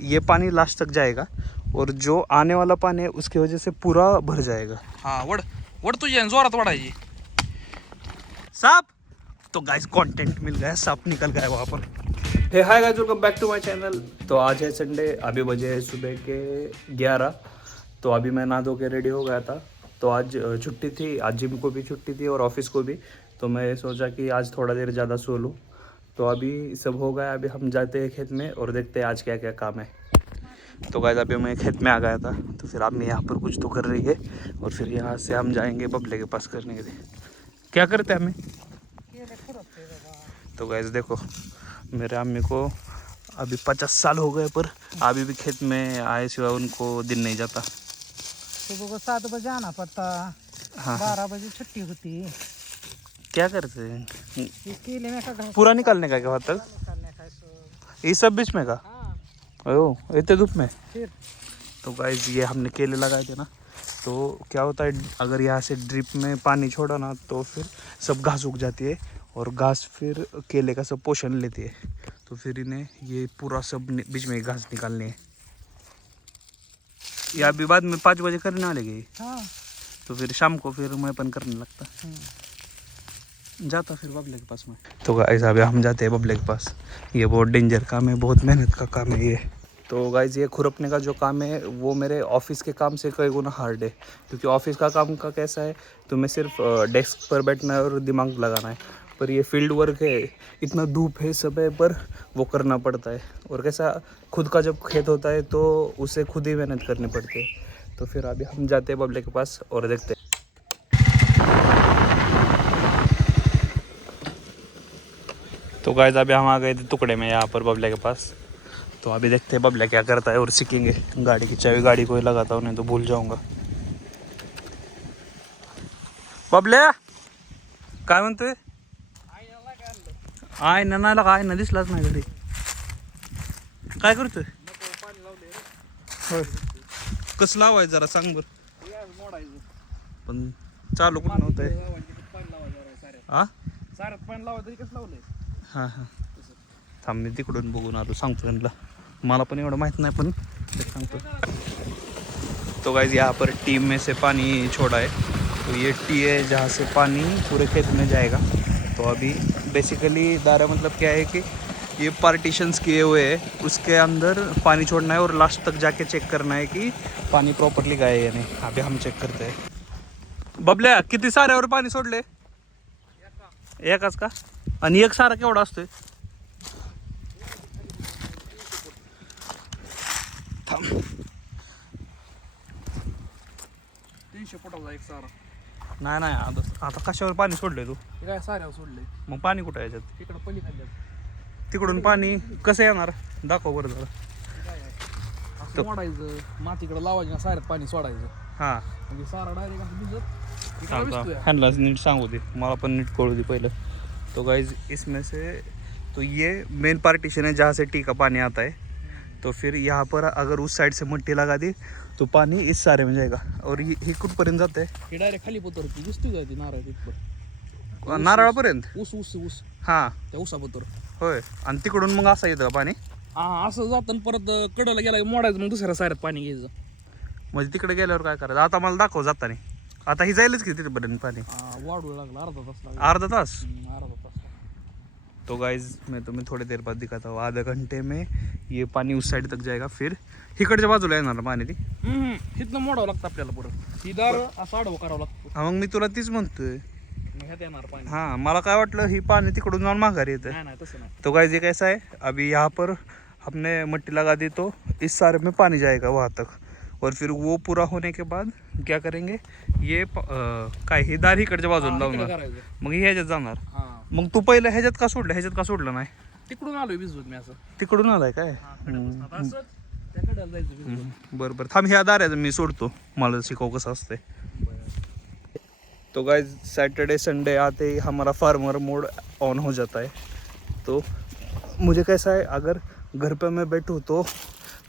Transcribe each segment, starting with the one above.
ये पानी लास्ट तक जाएगा और जो आने वाला पानी है उसकी वजह से पूरा भर जाएगा। हाँ वड वड तुझे जोरात वडायची। सांप। तो गाइस कंटेंट मिल गया, सांप निकल गया वहाँ पर। Hey hi guys, welcome back to my channel. तो आज है संडे, अभी बजे है सुबह के 11। तो अभी मैं नहा धो के रेडी हो गया था। तो आज छुट्टी थी, आज जिम को भी छुट्टी थी और ऑफिस को भी। तो मैं सोचा कि आज थोड़ा देर ज़्यादा सो लूँ। तो अभी सब हो गया, अभी हम जाते हैं खेत में और देखते हैं आज क्या क्या काम है। तो गाइस अभी मैं खेत में आ गया था, तो फिर अम्मी यहाँ पर कुछ तो कर रही है और फिर यहाँ से हम जाएंगे बबले के पास करने के लिए। क्या करते हैं हमें? तो गाइस देखो, मेरे अम्मी को अभी 50 साल हो गए पर अभी भी खेत में आए सिवा उनको दिन नहीं जाता। सुबह को 7 बजे आना पड़ता। हाँ 12 बजे छुट्टी होती। क्या करते हैं? ये केले में का घास पूरा निकालने का क्या वहाँ तक? निकालने का इसको। ये सब बीच में का? हाँ ओह इतने धूप में। फिर तो गाइस ये हमने केले लगाए थे ना, तो क्या होता है अगर यहाँ से ड्रिप में पानी छोड़ा ना तो फिर सब घास उग जाती है और घास फिर केले का सब पोषण लेती है। तो फिर इन्हें ये पूरा सब बीच में घास निकालनी है। या अभी बाद में 5 बजे करने वाले गई, हाँ तो फिर शाम को फिर मैं अपन करने लगता जाता फिर बबले के पास में। तो गाइस अभी हम जाते हैं बबले के पास। ये बहुत डेंजर काम है, बहुत मेहनत का काम है ये। तो गाइस ये खुरपने का जो काम है वो मेरे ऑफिस के काम से कई गुना हार्ड है, क्योंकि ऑफिस का काम का कैसा है तो मैं सिर्फ डेस्क पर बैठना है और दिमाग लगाना है। पर ये फील्ड वर्क है, इतना धूप है सब है पर वो करना पड़ता है। और कैसा खुद का जब खेत होता है तो उसे खुद ही मेहनत करनी पड़ती है। तो फिर अभी हम जाते हैं बबले के पास और देखते हैं। तो गाइस अभी हम आ गए थे टुकड़े में यहाँ पर बबले के पास। तो अभी देखते हैं बबले क्या करता है और सीखेंगे। गाड़ी की चाबी गाड़ी को ही लगाता हूँ, नहीं तो भूल जाऊंगा। बबले काय म्हणतोय? आय ना नाही लगा, आय ना दिसलाच नाही घरी। काय करतोय? होय कसं लावायचं जरा सांग बर। पण चालू कुठं नव्हतंय। हा हां हां थांब, मी तिकडून बघून आलो, सांगतो त्यांना। मला पण एवढं माहित नहीं पण सांगतो। तो गाइस यहाँ पर टी में से पानी छोड़ा है, तो ये टी है जहाँ से पानी पूरे खेत में जाएगा। तो अभी बेसिकली दायरा मतलब क्या है कि ये पार्टीशंस किए हुए हैं, उसके अंदर पानी छोड़ना है और लास्ट तक जाके चेक करना है कि पानी प्रॉपरली गया है या नहीं। अभी हम चेक करते हैं। बबल्या किती साऱ्यावर पाणी सोडले? एकाच का? आणि एक सारा केवढा असतोय? थांब 300 फुटाचा एक सारा। नाही नाही, आता कशावर पाणी सोडलंय तू? हे काय साऱ्यावर सोडले मग पाणी कुठं आहे याच्यात? तिकडं पलीकडल्या तिकडून पाणी कसं येणार? दाखव बरं जरा। असं मोडायचं, मातीकडे लावायचं ना, साऱ्यात पाणी सोडायचं हां म्हणजे सारा डायरेक्ट असं भिजत इकडं सांग भिजतोय. ह्यांना नीट सांगू दे, मला पण नीट कळू दे पहिलं। तो गाइज इसमें से तो ये मेन पार्टीशन है जहाँ से टी का पानी आता है। तो फिर यहाँ पर अगर उस साइड से मट्टी लगा दी तो पानी इस सारे में जाएगा और ये कुठपर्यंत जाते आहे? हे डायरेक्ट खाली पतर दिसतोय का ती नारळ तिथपर्यंत नारळापर्यंत? ऊस ऊस ऊस हां त्या ऊसापतर. होय, आणि तिकडून मग असं येतं का पाणी? हा असं जातं परत कडला गेला की मोडायचं, मग दुसऱ्या साऱ्यात पाणी घ्यायचं. म्हणजे तिकडे गेल्यावर काय करायचं? आता मला दाखव जाताना, आता ही जाईलच की तिथपर्यंत पाणी? वाढू लागला अर्धा तास लागला. अर्धा तास? अर्धा तास. तो गाइज मैं तुम्हें थोड़ी देर बाद दिखाता हूँ। आधे घंटे में ये पानी उस साइड तक जाएगा, फिर इकडच्या बाजूला येणार पाणी ती। इथनं मोडावं लागतं आपल्याला परत, ही दार असं आडवं करावं लागतं, हा मग मी तुला तीच म्हणतोय। मग ह्यात येणार पाणी. हाँ मला काय वाटलं ही पानी तिकडून जाऊन माघारी येतं। नाही नाही तसं नाही. तो गाइस ये कैसा है, अभी यहाँ पर हमने मिट्टी लगा दी तो इस सारे में पानी जाएगा वहाँ तक, और फिर वो पूरा होने के बाद क्या करेंगे, ये काय ही दार इकडच्या बाजूला लावणार, करायचं. मग हे ह्याच्यात जाणार। हा मग तू पहिलं ह्याच्यात का सोडलं, ह्याच्यात का सोडलं नाही? तिकडून आलोय भिजवत मी असं. तिकडून आलाय काय? असं त्या कड्याला जायचं भिजवत. बरं बरं थांब, ह्या दाऱ्याचं मी सोडतो, मला शिकव कसं असते। तो गाइस सैटरडे संडे आते ही हमारा फार्मर मोड ऑन हो जाता है। तो मुझे कैसा है, अगर घर पे मैं बैठूँ तो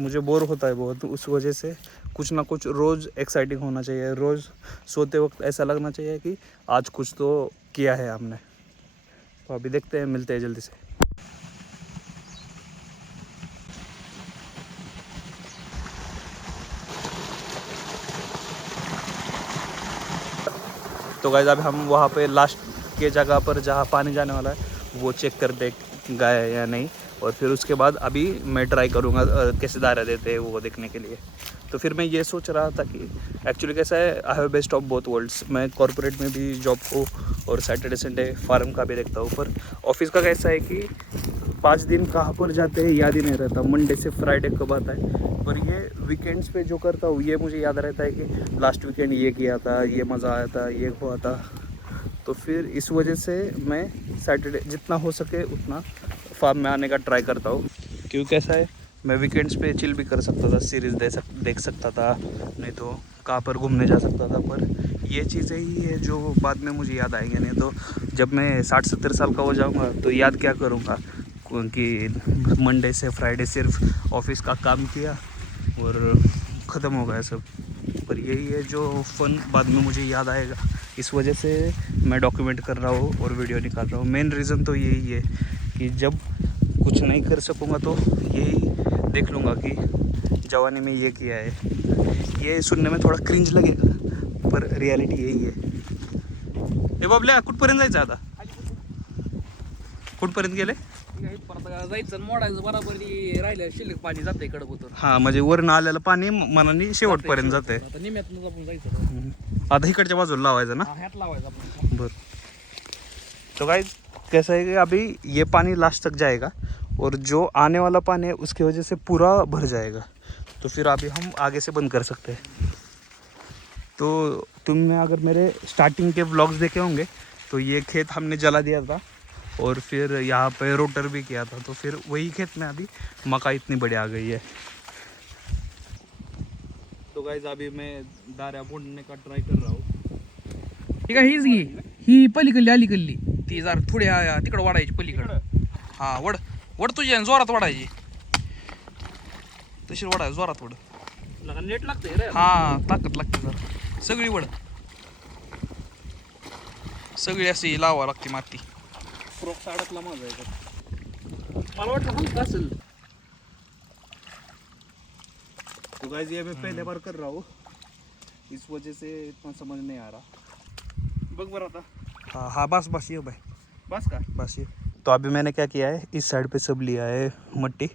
मुझे बोर होता है बहुत, उस वजह से कुछ ना कुछ रोज़ एक्साइटिंग होना चाहिए। रोज़ सोते वक्त ऐसा लगना चाहिए कि आज कुछ तो किया है हमने। तो अभी देखते हैं, मिलते हैं जल्दी से। तो गाइस अभी हम वहाँ पे लास्ट के जगह पर जहाँ पानी जाने वाला है वो चेक कर दे गए या नहीं, और फिर उसके बाद अभी मैं ट्राई करूँगा कैसे दायरा देते हैं वो देखने के लिए। तो फिर मैं ये सोच रहा था कि एक्चुअली कैसा है, I have best of both worlds. मैं कॉर्पोरेट में भी जॉब को और सैटरडे संडे फार्म का भी देखता हूँ, पर ऑफिस का कैसा है कि 5 दिन कहाँ पर जाते हैं याद ही नहीं रहता, मंडे से फ्राइडे कब आता है। पर ये वीकेंड्स पे जो करता हूँ ये मुझे याद रहता है कि लास्ट वीकेंड ये किया था, ये मज़ा आया था, ये हुआ था। तो फिर इस वजह से मैं सैटरडे जितना हो सके उतना फार्म में आने का ट्राई करता हूँ, क्योंकि कैसा है मैं वीकेंड्स पे चिल भी कर सकता था, सीरीज़ देख सकता था, नहीं तो कहाँ पर घूमने जा सकता था। पर ये चीज़ें ही है जो बाद में मुझे याद आएंगे, नहीं तो जब मैं 60-70 साल का हो जाऊँगा तो याद क्या करूँगा, क्योंकि मंडे से फ्राइडे सिर्फ ऑफिस का काम किया और ख़त्म हो गया सब। पर यही है जो फ़न बाद में मुझे याद आएगा, इस वजह से मैं डॉक्यूमेंट कर रहा हूँ और वीडियो निकाल रहा हूँ। मेन रीज़न तो यही है कि जब कुछ नहीं कर सकूँगा तो यही देख लूँगा कि जवानी में ये किया है। ये सुनने में थोडा क्रिंज लगेगा पर रियालिटी यही है। हे बाबल्या कुठपर्यंत जायचं आता, कुठपर्यंत गेले? परत जायचं मोडायचं बरोबर राहिलं शिल्लक पाणी जाते कडबूतर. हां म्हणजे वरून आलेलं पाणी मनाने शेवटपर्यंत जाते. आता निम्यातूनच आपण जायचं. आता इकडच्या बाजूला लावायचं ना. ह्यात लावायचं आपण. बरं. तो गाइस कैसा है कि अभी ये पानी लास्ट तक जाएगा और जो आने वाला पानी है उसकी वजह से पूरा भर जाएगा, तो फिर अभी हम आगे से बंद कर सकते हैं। तो तुमने अगर मेरे स्टार्टिंग के व्लॉग्स देखे होंगे तो ये खेत हमने जला दिया था और फिर यहाँ पे रोटर भी किया था, तो फिर वही खेत में अभी मका इतनी बड़ी आ गई है। तो गाइस अभी मैं दाऱ्या बोंडने का ट्राय कर रहा हूँ। ठीक आहे हीच घे, ही पलीकडली अलीकडली ती जरा थोडी तिकडं वाढायची पलीकडं. हा वड वड तुझ्या जोरात वाढायची, तशी वाढायची जोरात वड. नेट लागते रे. हा ताकद लागते जरा, सगळी वड सगळी अशी लावा लागते माती. फ्रॉक्स अडकला माझा याच्यात, मला वाटलं हलका असेल. तो गाइस ये मैं पहले बार कर रहा हूँ, इस वजह से इतना समझ नहीं आ रहा. बग बरा था. हा हा बस बस ये भाई बस का बस ये. तो अभी मैंने क्या किया है, इस साइड पे सब लिया है मट्टी,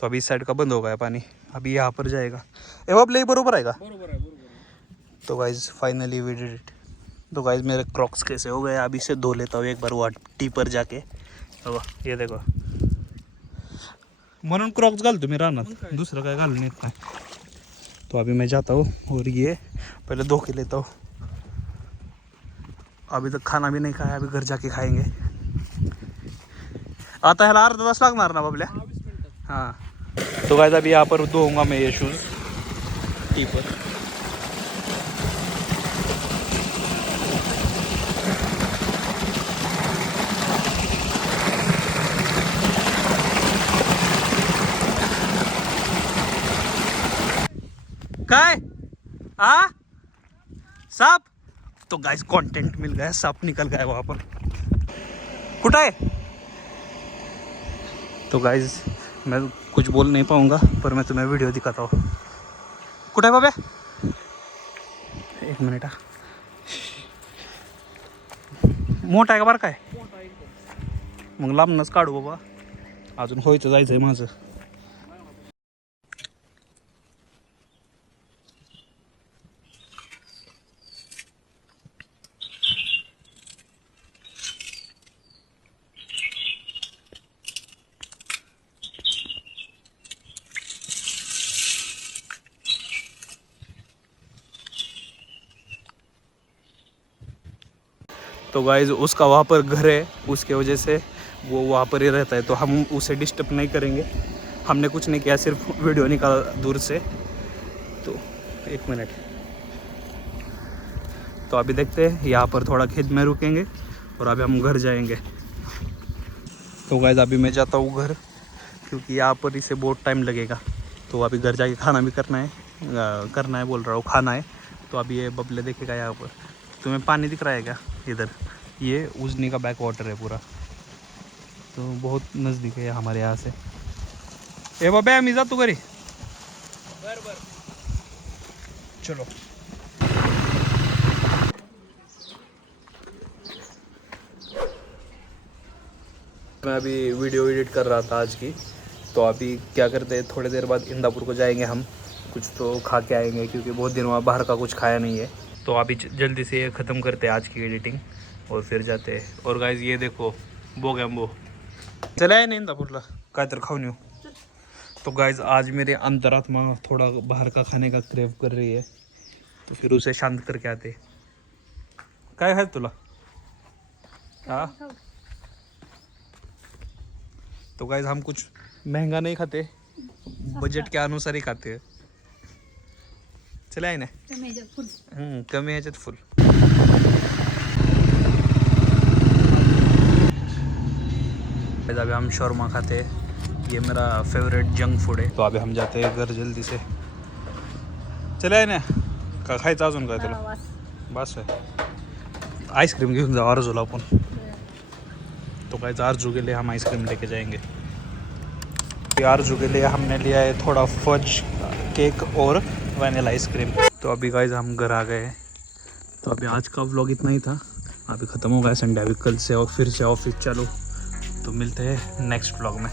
तो अभी इस साइड का बंद हो गया पानी, अभी यहाँ पर जाएगा. एवं ले बरोबर आहे का? बरोबर आहे बरोबर आहे. तो guys finally we did it. तो गाइज मेरे क्रॉक्स कैसे हो गए, अभी से धो लेता हूँ एक बार वाटी पर जाके. अब ये देखो, म्हणून क्रॉक्स घालतो मी रानात, दुसरं काय घालून येत नाही. तो अभी मैं जाता हूँ और ये पहले धो के लेता हूँ. अभी तक खाना भी नहीं खाया, अभी घर जाके खाएंगे. आता ह्याला अर्धा तास लागणार ना बाबल्या? हाँ. तो गाइस अभी यहाँ पर धोऊंगा मैं ये शूज़ टी पर. काय आ सांप. तो गाइस कंटेंट मिल गया, सांप निकल गया वहाँ पर. कुठं आहे? तो गाइस मैं कुछ बोल नहीं पाऊँगा पर मैं तुम्हें वीडियो दिखाता हूँ. कुठं आहे बाबा? एक मिनिट. मोठा आहे का बरं काय? मग लांबनच काढू बाबा, अजून व्हायचं जायचं आहे माझं. तो गाइज उसका वहाँ पर घर है, उसके वजह से वो वहाँ पर ही रहता है, तो हम उसे डिस्टर्ब नहीं करेंगे. हमने कुछ नहीं किया, सिर्फ वीडियो निकाला दूर से. तो एक मिनट. तो अभी देखते हैं, यहाँ पर थोड़ा खेत में रुकेंगे और अभी हम घर जाएंगे. तो गाइज अभी मैं जाता हूँ घर, क्योंकि यहाँ पर इसे बहुत टाइम लगेगा. तो अभी घर जाके खाना भी करना है बोल रहा हूँ, खाना है. तो अभी ये बबले देखेगा यहाँ पर. तुम्हें पानी दिख रहा है क्या इधर? ये उजनी का बैक वाटर है पूरा, तो बहुत नज़दीक है हमारे यहाँ से. ए बाबा मी जातो घरी. बरोबर. चलो. मैं अभी वीडियो एडिट कर रहा था आज की, तो अभी क्या करते हैं, थोड़ी देर बाद इंदापुर को जाएंगे हम, कुछ तो खा के आएंगे क्योंकि बहुत दिन हुआ बाहर का कुछ खाया नहीं है। तो अभी जल्दी से ख़त्म करते हैं आज की एडिटिंग और फिर जाते हैं। और गाइज ये देखो बोगैम्बो चला है ना इंदापुरला काय तर खाऊन येऊ। तो गाइज आज मेरे अंतरात्मा थोड़ा बाहर का खाने का क्रेव कर रही है, तो फिर उसे शांत करके आते। काय है तुला? हाँ तो गाइज हम कुछ महंगा नहीं खाते, बजट के अनुसार ही खाते हैं। चला आहे ना कमी ह्याच्यात फुल। अभी हम शौरमा खाते हैं, ये मेरा फेवरेट जंक फूड है। तो अभी हम जाते हैं घर जल्दी से। चला आहे ना का खायचं अजून काय तुला? बस आहे, आइसक्रीम घेऊन जाऊ आरजूला आपण। तो गाइस आरजू के लिए हम आइसक्रीम लेके जाएंगे। आरजू के लिए हमने लिया है थोड़ा फज केक और वैनिला आइसक्रीम। तो अभी गाइस हम घर आ गए हैं। तो अभी आज का व्लॉग इतना ही था, अभी ख़त्म हो गया संडे। अभी कल से और फिर से ऑफिस चालू। तो मिलते हैं नेक्स्ट व्लॉग में।